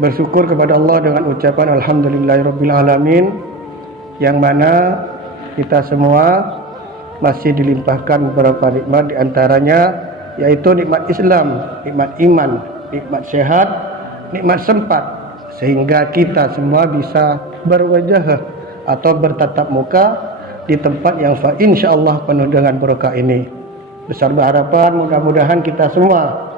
Bersyukur kepada Allah dengan ucapan Alhamdulillahirabbil alamin, yang mana kita semua masih dilimpahkan beberapa nikmat, diantaranya yaitu nikmat Islam, nikmat iman, nikmat sehat, nikmat sempat, sehingga kita semua bisa berwajah atau bertatap muka di tempat yang insyaallah penuh dengan berkah ini. Besar berharapan mudah-mudahan kita semua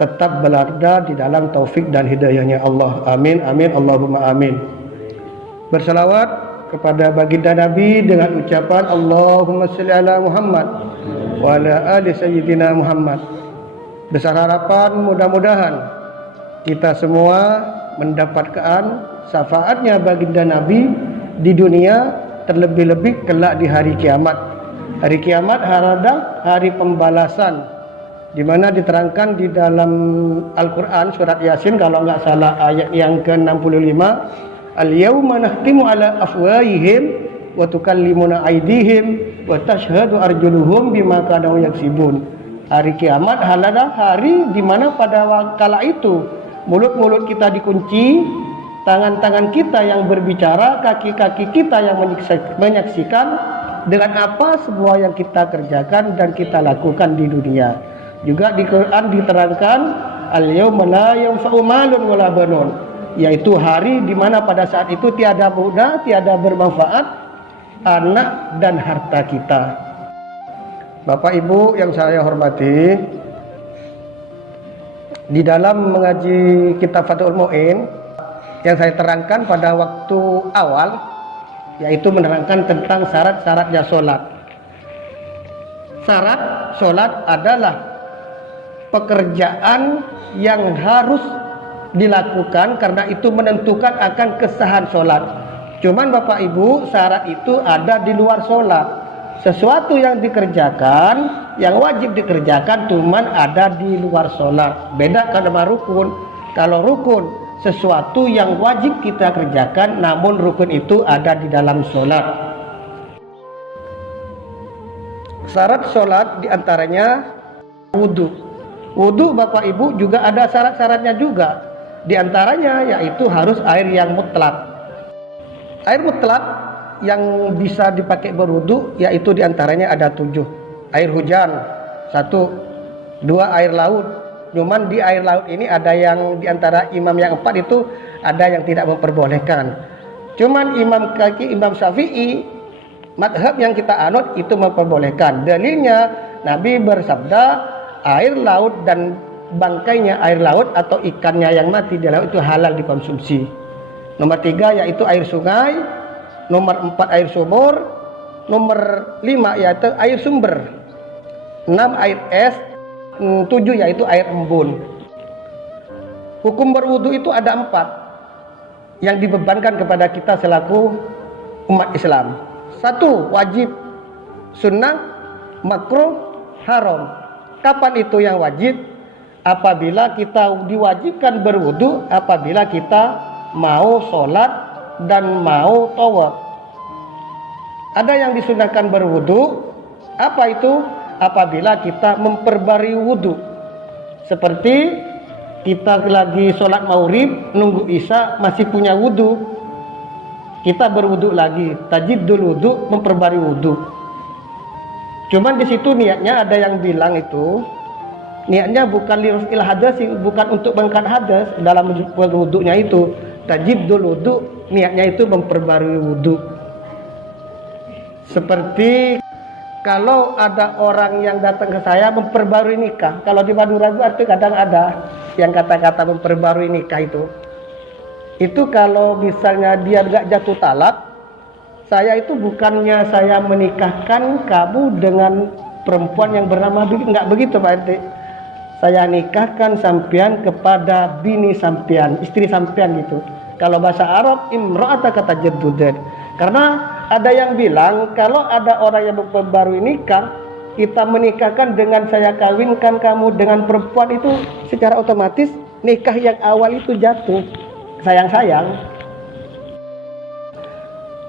tetap berada di dalam taufik dan hidayahnya Allah. Amin, amin, Allahumma amin. Bersalawat kepada baginda Nabi dengan ucapan Allahumma shalli ala Muhammad wa ala ali sayyidina Muhammad. Besar harapan mudah-mudahan kita semua mendapatkan syafaatnya baginda Nabi di dunia, terlebih-lebih kelak di hari kiamat. Hari kiamat adalah hari pembalasan, di mana diterangkan di dalam Al-Quran surat Yasin kalau nggak salah ayat yang ke-65, al-yawma nahtimu ala afwahihim wa tukallimuna aydihim wa tashhadu arjuluhum bima kanu yaksibun. Hari kiamat adalah hari di mana pada kala itu mulut-mulut kita dikunci, tangan-tangan kita yang berbicara, kaki-kaki kita yang menyaksikan dengan apa semua yang kita kerjakan dan kita lakukan di dunia. Juga di Quran diterangkan al-yawma la yanfa'u malun wala banun, yaitu hari di mana pada saat itu tiada guna, tiada bermanfaat anak dan harta kita. Bapak Ibu yang saya hormati, di dalam mengaji kitab Fathul Mu'in yang saya terangkan pada waktu awal, yaitu menerangkan tentang syarat-syaratnya sholat. Syarat sholat adalah pekerjaan yang harus dilakukan karena itu menentukan akan kesahan sholat. Cuman Bapak Ibu, syarat itu ada di luar sholat. Sesuatu yang dikerjakan, yang wajib dikerjakan cuman ada di luar sholat. Beda sama rukun. Kalau rukun, sesuatu yang wajib kita kerjakan namun rukun itu ada di dalam sholat. Syarat sholat diantaranya wudhu. Wudhu Bapak Ibu juga ada syarat-syaratnya juga. Di antaranya yaitu harus air yang mutlak. Air mutlak yang bisa dipakai berwudhu yaitu diantaranya ada 7. Air hujan 1, 2 air laut. Cuman di air laut ini ada yang diantara imam yang 4 itu ada yang tidak memperbolehkan. Cuman Imam Syafi'i, madhab yang kita anut itu memperbolehkan. Dalilnya Nabi bersabda air laut dan bangkainya air laut atau ikannya yang mati di laut itu halal dikonsumsi. Nomor 3 yaitu air sungai, nomor 4 air sumur, nomor 5 yaitu air sumber, 6 air es, 7 yaitu air embun. Hukum berwudu itu ada 4 yang dibebankan kepada kita selaku umat Islam. 1 wajib, sunnah, makruh, haram. Kapan itu yang wajib? Apabila kita diwajibkan berwudu apabila kita mau sholat dan mau tawaf. Ada yang disunahkan berwudu. Apa itu? Apabila kita memperbarui wudu. Seperti kita lagi sholat maghrib nunggu isya masih punya wudu, kita berwudu lagi, tajiddul wudu, memperbarui wudu. Cuman di situ niatnya ada yang bilang itu niatnya bukan lirufil hadas, bukan untuk mengangkat hadas dalam wudunya itu. Tajiddul wudu niatnya itu memperbarui wudu. Seperti kalau ada orang yang datang ke saya memperbarui nikah, kalau di Madura itu kadang ada yang kata-kata memperbarui nikah itu. Itu kalau misalnya dia nggak jatuh talak, saya itu bukannya saya menikahkan kamu dengan perempuan yang bernama nggak begitu Pak RT. Saya nikahkan sampean kepada bini sampean, istri sampean gitu. Kalau bahasa Arab imra'ata kata jaddudan. Karena ada yang bilang kalau ada orang yang memperbarui nikah, kita menikahkan dengan saya kawinkan kamu dengan perempuan itu secara otomatis nikah yang awal itu jatuh. Sayang-sayang.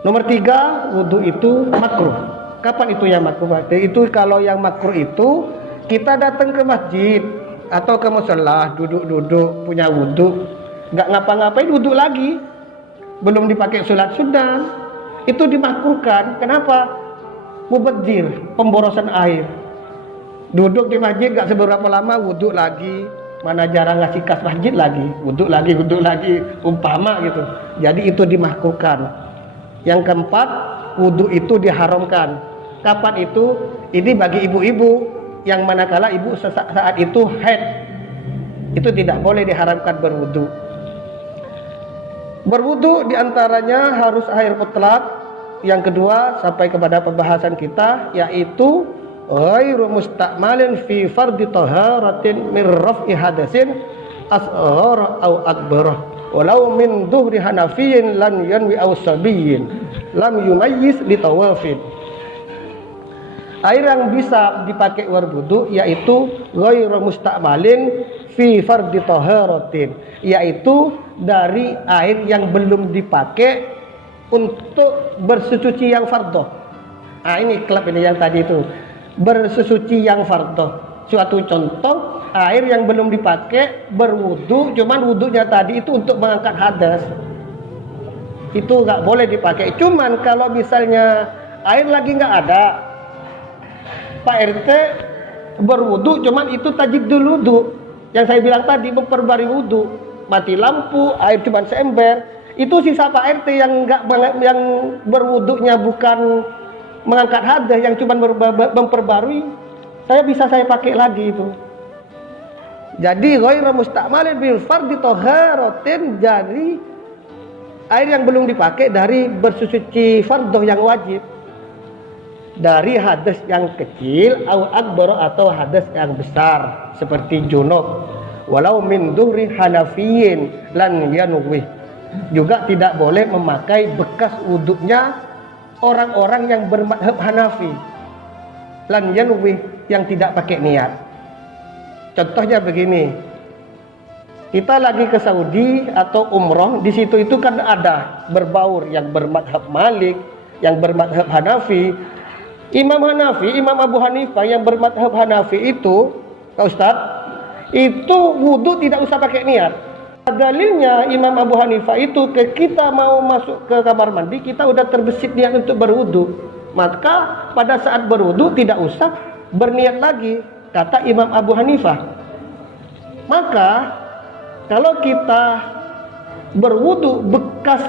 Nomor 3, wudu itu makruh. Kapan itu yang makruh? Itu kalau yang makruh itu kita datang ke masjid atau ke mushola, duduk-duduk punya wudu. nggak ngapa-ngapain wudhu lagi, belum dipakai sholat sunnah, itu dimakruhkan. Kenapa? Mubadzir, pemborosan air. Duduk di masjid nggak seberapa lama wudhu lagi, mana jarang ngasih kas masjid lagi, wudhu lagi, umpama gitu. Jadi itu dimakruhkan. Yang keempat, wudhu itu diharamkan. Kapan itu? Ini bagi ibu-ibu yang manakala ibu saat itu haid, itu tidak boleh diharamkan berwudhu. Berwudhu diantaranya harus air mutlak. Yang kedua, sampai kepada pembahasan kita, yaitu ghairu musta'malin fi fardi taharatin min raf'i hadasin asghara aw akbar walau min dhuhri hanafiyin lan yanwi aw sabiyyin lam yumayyiz li tawafin. Air yang bisa dipakai berwudu yaitu ghairu musta'malin fi fardi taharatin, yaitu dari air yang belum dipakai untuk bersuci yang fardhu. Ini klub ini yang tadi itu, bersuci yang fardhu. Suatu contoh, air yang belum dipakai berwudu, cuman wudunya tadi itu untuk mengangkat hadas, itu nggak boleh dipakai. Cuman kalau misalnya air lagi nggak ada, Pak RT berwudu, cuman itu tajdidul wudu yang saya bilang tadi, memperbarui wudu, mati lampu, air cuman seember, itu sisa Pak RT yang yang berwudunya bukan mengangkat hadas, yang cuma memperbarui, saya pakai lagi itu. Jadi ghairu musta'malin bil fardi taharatin, jadi air yang belum dipakai dari bersuci fardhu yang wajib, dari hadas yang kecil au akbar atau hadas yang besar seperti junub, walau min dhuhri hanafiyin lan yanwi. Juga tidak boleh memakai bekas wuduknya orang-orang yang bermadhab Hanafi, lan yanwi, yang tidak pakai niat. Contohnya begini, kita lagi ke Saudi atau umroh, di situ itu kan ada berbaur yang bermadhab Malik, yang bermadhab Hanafi. Imam Hanafi, Imam Abu Hanifah yang bermadhab Hanafi itu, Pak Ustadz, itu wudhu tidak usah pakai niat. Dalilnya Imam Abu Hanifah itu, kita mau masuk ke kamar mandi, kita udah terbesit niat untuk berwudu, maka pada saat berwudu tidak usah berniat lagi, kata Imam Abu Hanifah. Maka kalau kita berwudu bekas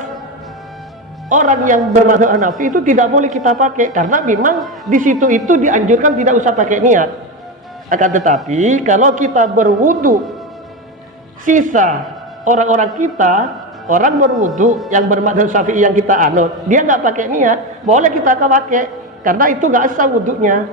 orang yang bermadzhab Hanafi, itu tidak boleh kita pakai, karena memang di situ itu dianjurkan tidak usah pakai niat. Akan tetapi kalau kita berwudu sisa orang-orang kita, orang berwudu yang bermadzhab Syafi'i yang kita anut, dia nggak pakai niat, boleh kita pakai, karena itu nggak sah wudunya.